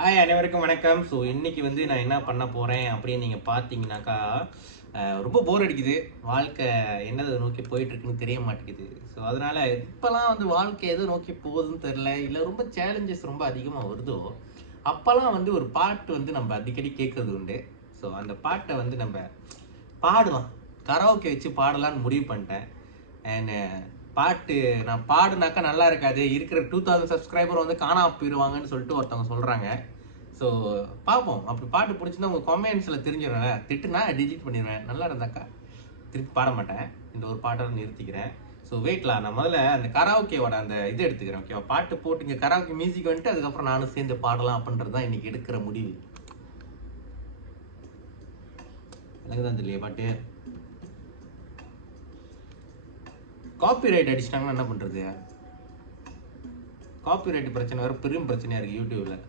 Hi அனைவருக்கும் வணக்கம். So இன்னைக்கு வந்து நான் என்ன பண்ண போகிறேன் அப்படின்னு நீங்கள் பார்த்தீங்கன்னாக்கா ரொம்ப போர் அடிக்குது. வாழ்க்கை என்னதை நோக்கி போயிட்டுருக்குன்னு தெரிய மாட்டேங்குது. ஸோ அதனால் இப்போலாம் வந்து வாழ்க்கை எதை நோக்கி போகுதுன்னு தெரில இல்லை ரொம்ப சேலஞ்சஸ் ரொம்ப அதிகமாக வருதோ அப்போல்லாம் வந்து ஒரு பாட்டு வந்து நம்ம அடிக்கடி கேட்குறது உண்டு. ஸோ அந்த பாட்டை வந்து நம்ம பாடலாம். கராோக்கே வச்சு பாடலான்னு முடிவு பண்ணிட்டேன். அண்ட் பாட்டு நான் பாடுனாக்கா நல்லா இருக்காது. இருக்கிற டூ தௌசண்ட் சப்ஸ்கிரைபர் வந்து காணாம போயிடுவாங்கன்னு சொல்லிட்டு ஒருத்தவங்க சொல்கிறாங்க ஸோ பார்ப்போம் அப்படி பாட்டு பிடிச்சிருந்தா உங்கள் கமெண்ட்ஸில் தெரிஞ்சிடுவேன் திட்டுனா டிஜிட் பண்ணிடுவேன் நல்லா இருந்தாக்கா திருப்பி பாட மாட்டேன். இந்த ஒரு பாட்டை நிறுத்திக்கிறேன். ஸோ வெயிட்லாம் நான் முதல்ல அந்த கராவுக்கேவோட அந்த இது எடுத்துக்கிறேன் ஓகேவா பாட்டு போட்டு இங்கே கராவுக்கு மியூசிக் வந்துட்டு அதுக்கப்புறம் நானும் சேர்ந்து பாடலாம் அப்படின்றது தான் இன்றைக்கி எடுக்கிற முடிவு. எனக்கு தான் தெரியல பாட்டு. காப்பிரைட் அடிச்சிட்டாங்கன்னா என்ன பண்றது? காப்பிரைட் பிரச்சனை வேறு பெரும் பிரச்சனையாக இருக்கு யூடியூப்பில்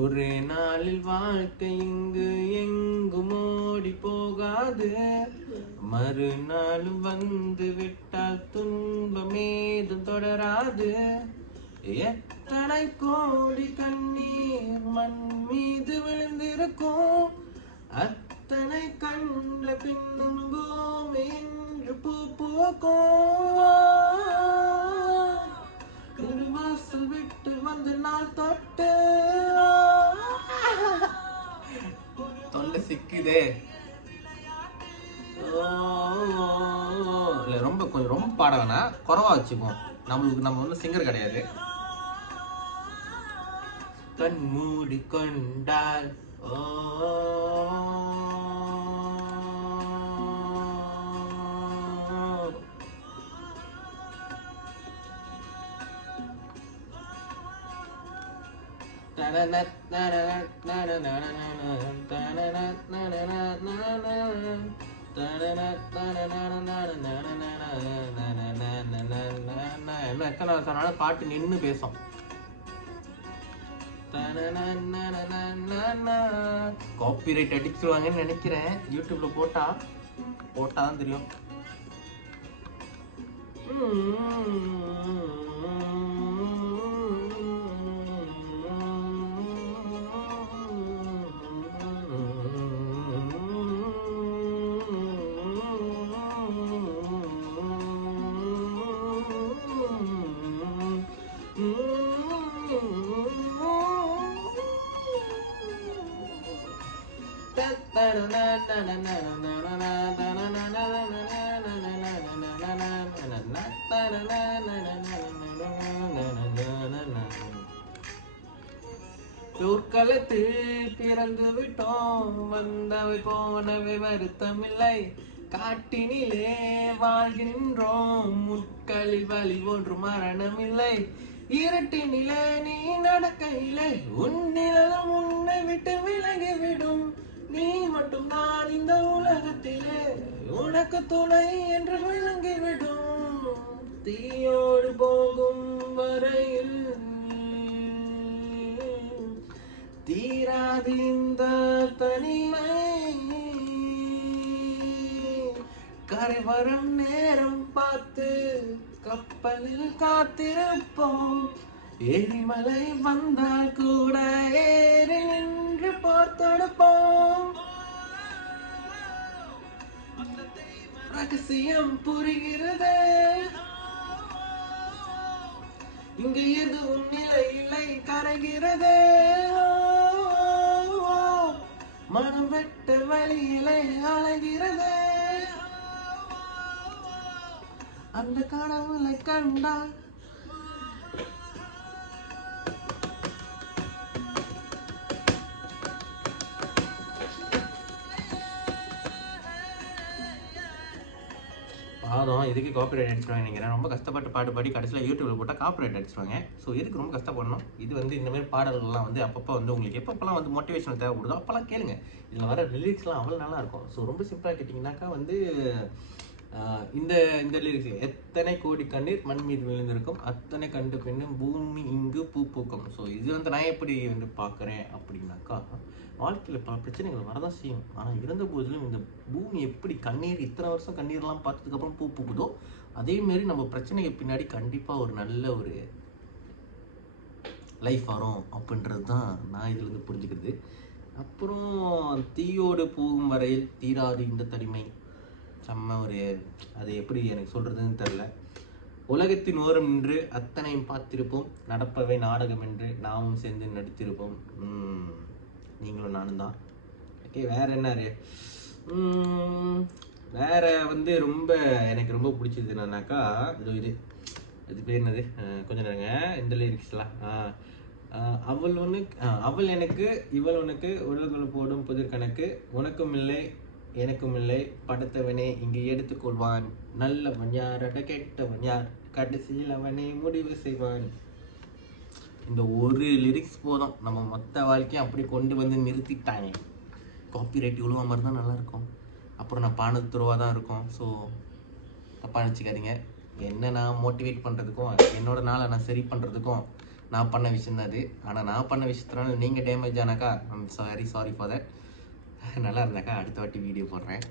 ஒரு நாளில் வாழ்க்கை இங்கு எங்கும் ஓடி போகாது. மறுநாளும் வந்து விட்டால் துன்பம் ஏதும் தொடராது. எத்தனை கோடி கண்ணீர் மண் மீது விழுந்திருக்கும். அத்தனை கண்ட பின்னும் என்று பூ பூக்கும் திருவாசல் விட்டு வந்து நான் தொட்டு தொல்லை சிக்குதே. ஓ, இல்ல ரொம்ப கொஞ்சம் ரொம்ப பாட வேணாம் குறவா வச்சுப்போம். நம்மளுக்கு நம்ம வந்து சிங்கர் கிடையாது. கண் மூடி கொண்டால் ஓ என்ன எத்தனை சொன்னாலும் பாட்டு நின்று பேசும் காப்பிரைட் அடிச்சிருவாங்கன்னு நினைக்கிறேன். யூடியூப்ல போட்டா போட்டா தான் தெரியும் சொற்களத்தில் பிறந்து விட்டோம் வந்தவை போனவை வருத்தமில்லை. காட்டினிலே வாழ்கின்றோம் முட்களில் வழி ஒன்று மரணமில்லை. இருட்டினிலே நீ நடக்கையிலே உன்னிலும் உன்னை விட்டு விலகிவிடும். நீ மட்டும் நான் இந்த உலகத்திலே. உனக்கு துணை என்று விளங்கிவிடும். தீயோடு போகும் வரையில் தீராது இந்த தனிமை. கரை வரும் நேரம் பார்த்து கப்பலில் காத்திருப்போம். எரிமலை வந்தால் கூட ஏறி ரகசியம் புரிகிறது. இங்கு எதுவும் நிலை இல்லை கரைகிறதே. மனம் வெட்ட வழியிலே அழகிறது அந்த கடவுளை கண்டால் பாதம் இதுக்கு காப்பிரைட் அடிச்சிருவாங்க நினைக்கிறேன். ரொம்ப கஷ்டப்பட்டு பாட்டு பாடி கடைசியில் யூடியூப்ல போட்டால் காப்பிரைட் அடிச்சிருவாங்க. ஸோ இதுக்கு ரொம்ப கஷ்டப்படணும் இது வந்து இந்தமாரி பாடல்கள்லாம் வந்து அப்பப்போ வந்து உங்களுக்கு எப்பப்பெல்லாம் வந்து மோட்டிவேஷன் தேவைப்படுதோ அப்போல்லாம் கேளுங்க. இதில் வர லிரிக்ஸ்லாம் அவ்வளோ நல்லா இருக்கும். ஸோ ரொம்ப சிம்பிளாக கேட்டிங்கனாக்கா வந்து இந்த இந்த லிரிக்ஸ் எத்தனை கோடி கண்ணீர் மண் மீது விழுந்திருக்கும்? அத்தனை கண்டு பின்னும் பூமி இங்கு பூ பூக்கும். ஸோ இது வந்து நான் எப்படி வந்து பார்க்குறேன் அப்படின்னாக்கா வாழ்க்கையில் பல பிரச்சனைகள் வரதான் செய்யும். ஆனால் இருந்த போதிலும் இந்த பூமி எப்படி கண்ணீர் இத்தனை வருஷம் கண்ணீர்லாம் பார்த்ததுக்கப்புறம் பூ பூக்குதோ அதேமாரி நம்ம பிரச்சனைக்கு பின்னாடி கண்டிப்பாக ஒரு நல்ல ஒரு லைஃப் வரும் அப்படின்றது தான் நான் இதுலேருந்து புரிஞ்சுக்கிறது. அப்புறம் தீயோடு போகும் வரையில் தீராது இந்த தனிமை. செம்ம ஒரு அது எப்படி எனக்கு சொல்கிறதுன்னு தெரில உலகத்தின் ஓரம் நின்று அத்தனையும் பார்த்திருப்போம். நடப்பவை நாடகம் என்று நாமும் சேர்ந்து நடித்திருப்போம். நீங்களும் நானும் தான். ஓகே வேற என்ன இரு? வேற வந்து ரொம்ப எனக்கு ரொம்ப பிடிச்சது என்னன்னாக்கா இது இது. இது பேர் என்னது? கொஞ்சம் நேரங்க இந்த லிரிக்ஸ்லாம் அவள் ஒன்று அவள் எனக்கு இவள் உனக்கு உலகில் போடும் புதிர் கணக்கு உனக்கும் இல்லை எனக்கும் இல்லை படுத்தவனே இங்கு எடுத்துக்கொள்வான். நல்லவன் யார் அட கெட்டவன் யார்? கடைசியில் அவனே முடிவு செய்வான். இந்த ஒரு லிரிக்ஸ் போதும். நம்ம மொத்த வாழ்க்கையும் அப்படி கொண்டு வந்து நிறுத்திட்டாங்க. காப்பிரைட் இவ்வளோ மாதிரி தான் நல்லாயிருக்கும் அப்புறம் நான் பானது தான் இருக்கும். ஸோ தப்பாக நினச்சிக்காதீங்க. என்ன நான் மோட்டிவேட் பண்ணுறதுக்கும் என்னோட நாளை நான் சரி பண்ணுறதுக்கும் நான் பண்ண விஷயம் தான் அது. ஆனால் நான் பண்ண விஷயத்தினால நீங்கள் damage ஆனாக்கா I'm sorry sorry for that நல்லா இருந்தாக்கா அடுத்த வாட்டி வீடியோ போடுறேன்.